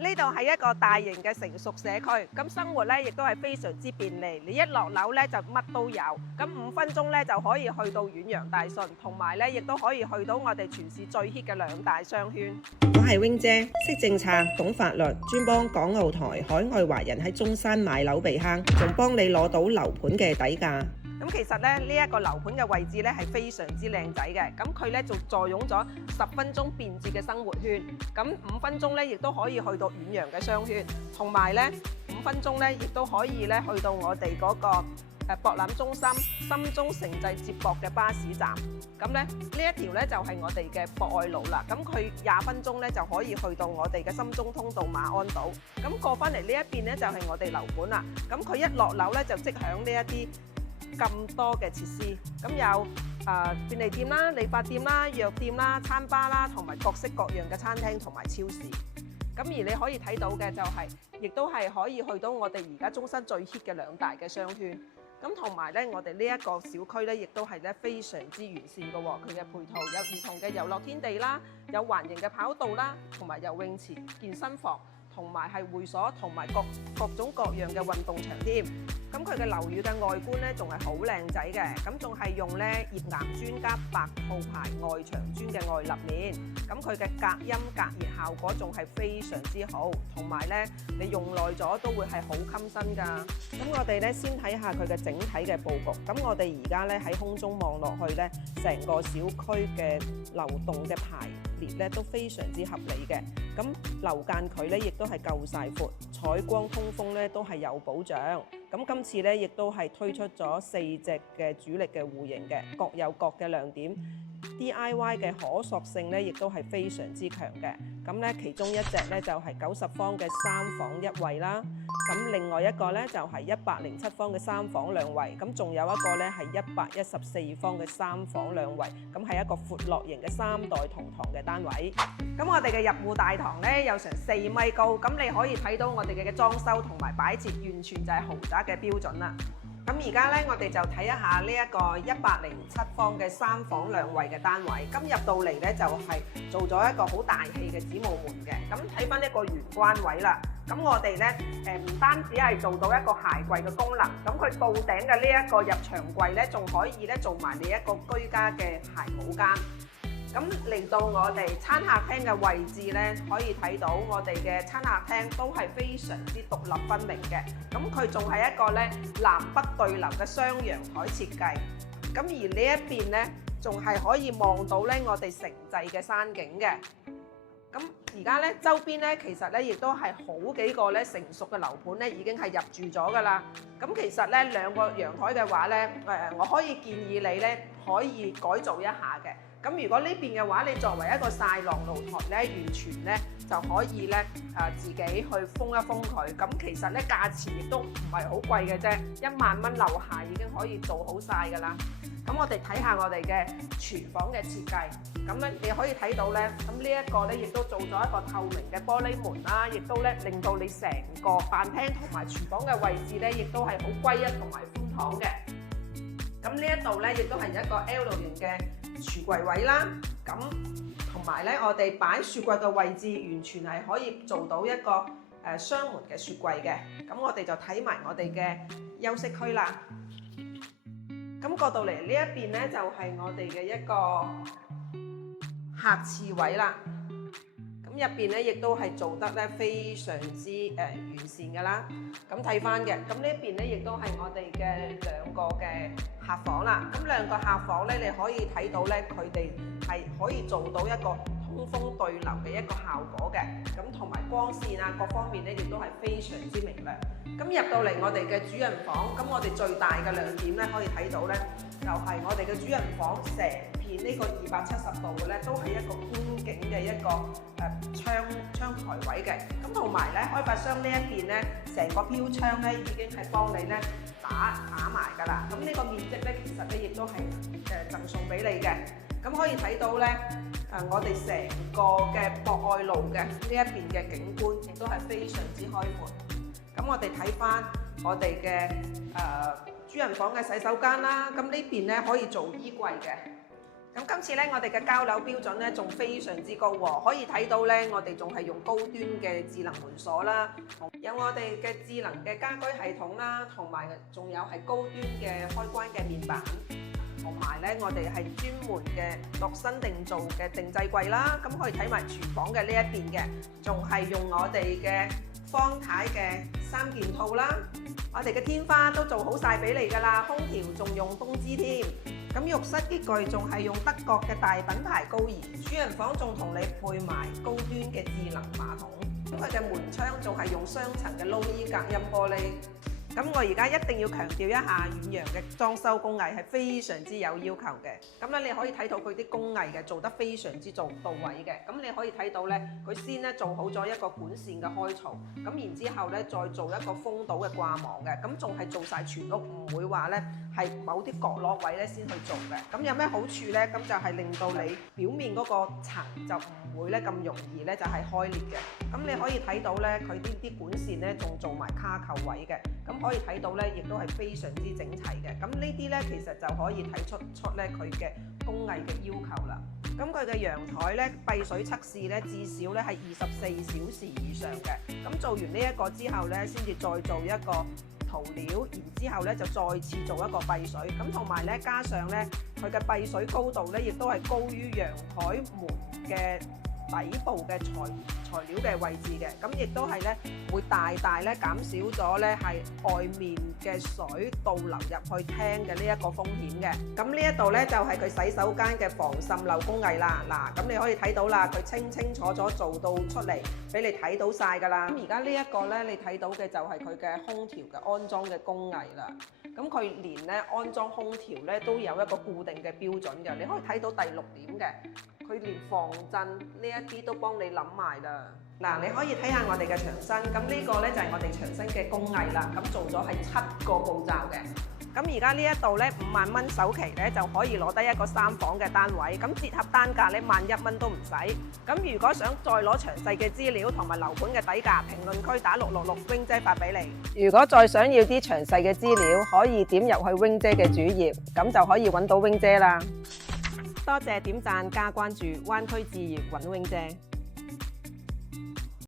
呢度係一個大型嘅成熟社區，咁生活咧亦都係非常之便利。你一落樓咧就乜都有，咁5分鐘咧就可以去到遠洋大順，同埋咧亦都可以去到我哋全市最 hit 嘅2大商圈。我係 wing 姐，識政策，懂法律，專幫港澳台海外華人喺中山買樓避坑，仲幫你攞到樓盤嘅底價。咁其實咧呢一個樓盤嘅位置咧係非常之靚仔嘅，咁佢咧就坐擁咗10分鐘便捷嘅生活圈，咁5分鐘咧亦都可以去到遠洋嘅商圈，同埋咧5分鐘咧亦都可以咧去到我哋嗰個博覽中心深中城際接駁嘅巴士站。咁咧呢一條咧就係我哋嘅博愛路啦，咁佢20分鐘咧就可以去到我哋嘅深中通道馬鞍島。咁過翻嚟呢一邊咧就係我哋樓盤啦，咁佢一落樓咧就即響呢一啲咁多嘅設施，咁有便利店啦、理髮店啦、藥店啦、餐吧啦，同埋各式各樣嘅餐廳同埋超市。咁而你可以睇到嘅就係，亦都係可以去到我哋而家中山最 hit 嘅2大嘅商圈。咁同埋咧，我哋呢一個小區咧，亦都係咧非常之完善嘅喎。佢嘅配套有唔同嘅遊樂天地啦，有環形嘅跑道啦，同埋游泳池、健身房，同埋係會所，同埋各種各樣嘅運動場添。咁佢嘅樓宇嘅外觀咧，仲係好靚仔嘅，咁仲係用咧頁岩磚加白套牌外牆磚嘅外立面，咁佢嘅隔音隔熱效果仲係非常之好，同埋咧你用耐咗都會係好襟身㗎。咁我哋咧先睇下佢嘅整體嘅佈局。咁我哋而家咧喺空中望落去咧，成個小區嘅流動嘅排列咧都非常之合理嘅。咁樓間距咧亦都係夠晒闊，採光通風咧都係有保障。咁今次咧亦都係推出咗4隻嘅主力嘅戶型嘅，各有各嘅亮點。DIY 嘅可塑性咧亦都係非常之強嘅。咁咧其中一隻咧就係90方嘅3房1衛啦。咁另外一個咧就係107方嘅3房2衛。咁仲有一個咧係114方嘅3房2衛。咁係一個闊落型嘅3代同堂嘅單位。咁我哋嘅入戶大堂咧有成4米高。咁你可以睇到我哋嘅裝修同埋擺設，完全就係豪宅嘅標準啦。咁而家咧，我哋就睇一下呢一個107方嘅3房2衛嘅單位。咁入到嚟咧就係做咗一個好大氣嘅子母門嘅。咁睇翻一個玄關位啦。咁我哋咧唔單止係做到一個鞋櫃嘅功能，咁佢到頂嘅呢一個入牆櫃咧，仲可以咧做埋你一個居家嘅鞋帽間。咁嚟到我哋餐客廳嘅位置咧，可以睇到我哋嘅餐客廳都係非常之獨立分明嘅。咁佢仲係一個咧南北對流嘅雙陽台設計。咁而呢一邊咧，仲係可以望到咧我哋城際嘅山景嘅。咁而家咧周邊咧，其實咧亦都係好幾個咧成熟嘅樓盤咧，已經係入住咗㗎啦。咁其實咧2個陽台嘅話咧，我可以建議你咧可以改造一下嘅。咁如果呢邊嘅話，你作為一個曬浪露台咧，完全咧就可以咧自己去封一封佢。咁其實咧價錢亦都唔係好貴嘅啫，1萬蚊樓下已經可以做好晒㗎啦。咁我哋睇下我哋嘅廚房嘅設計。咁咧你可以睇到咧，咁呢一個咧亦都做咗一個透明嘅玻璃門啦，亦都咧令到你成個飯廳同埋廚房嘅位置咧，亦都係好歸一同埋寬敞嘅。咁呢一度咧亦都係一個 L 型嘅櫥櫃位啦，咁同埋咧，我哋擺雪櫃嘅位置完全係可以做到一個雙門嘅雪櫃嘅。咁我哋就睇埋我哋嘅休息區啦。咁過到嚟呢一邊咧，就係我哋嘅一個客廁位啦。咁入邊咧，亦都係做得咧非常之完善㗎啦。咁睇翻嘅，咁呢一邊咧，亦都係我哋嘅2個嘅客房啦。咁2個客房咧，你可以睇到咧，佢哋係可以做到一個通風對流嘅一個效果嘅。咁同埋光線啊各方面咧，亦都係非常之明亮。咁入到嚟我哋嘅主人房，咁我哋最大嘅亮點咧，可以睇到咧，就係我哋嘅主人房成片呢個270度嘅咧，都係一個觀景嘅一個窗台位嘅。咁同埋咧，開發商呢一邊咧，成個飄窗咧已經係幫你咧打埋㗎啦。咁呢個面積咧，其實咧亦都係贈送俾你嘅。咁可以睇到咧，我哋成個嘅博愛路嘅呢一邊嘅景觀，亦都係非常之開闊。咁我哋睇翻我哋嘅主人房嘅洗手間啦。咁呢邊咧可以做衣櫃嘅。咁今次咧，我哋嘅交樓標準咧，仲非常之高喎，可以睇到咧，我哋仲係用高端嘅智能門鎖啦，有我哋嘅智能嘅家居系統啦，同埋仲有係高端嘅開關嘅面板，同埋咧，我哋係專門嘅度身定做嘅定製櫃啦。咁可以睇埋廚房嘅呢一邊嘅，仲係用我哋嘅方太嘅3件套啦。我哋嘅天花都做好晒俾你㗎啦，空調仲用東芝添。咁浴室潔具仲係用德國嘅大品牌高儀，主人房仲同你配埋高端嘅智能馬桶。咁佢嘅門窗仲係用雙層嘅 low E 隔音玻璃。咁我而家一定要強調一下，遠洋嘅裝修工藝係非常之有要求嘅。咁咧你可以睇到佢啲工藝嘅做得非常之到位嘅。咁你可以睇到咧，佢先咧做好咗一個管線嘅開槽，咁然之後咧再做一個風島嘅掛網嘅。咁仲係做晒全屋，唔會話咧係某啲角落位咧先去做嘅。咁有咩好處咧？咁就係令到你表面嗰個層就唔會咧咁容易咧就係開裂嘅。咁你可以睇到咧，佢呢啲管線咧仲做埋卡扣位嘅。咁可以睇到咧，亦都係非常之整齊嘅。咁呢啲咧，其實就可以睇出咧佢嘅工藝嘅要求啦。咁佢嘅陽台咧閉水測試咧，至少咧係24小時以上嘅。咁做完呢一個之後咧，先至再做一個塗料，然之後咧就再次做一個閉水。咁同埋咧，加上咧佢嘅閉水高度咧，亦都係高於陽台門嘅底部嘅材料嘅位置嘅，咁亦都係咧會大大咧減少咗咧係外面嘅水倒流入去廳嘅呢一個風險嘅。咁呢一度咧就係佢洗手間嘅防滲漏工藝啦。嗱，咁你可以睇到啦，佢清清楚楚做到出嚟俾你睇到晒㗎啦。咁而家呢一個咧，你睇到嘅就係佢嘅空調嘅安裝嘅工藝啦。咁佢連咧安裝空調咧都有一個固定嘅標準嘅。你可以睇到第6點嘅。佢連防震呢一啲都幫你諗埋啦。嗱，你可以睇下我哋嘅牆身，咁呢個咧就係我哋牆身嘅工藝啦。咁做咗係7個步驟嘅。咁而家呢一度咧5萬蚊首期咧就可以攞低一個3房嘅單位。咁折合單價咧11000蚊都唔使。咁如果想再攞詳細嘅資料同埋樓盤嘅底價，評論區打666，Wing姐發俾你。如果再想要啲詳細嘅資料，可以點入去 Wing姐嘅主頁，咁就可以揾到 Wing姐啦。多謝點讚加關注，灣區置業揾 Wing姐。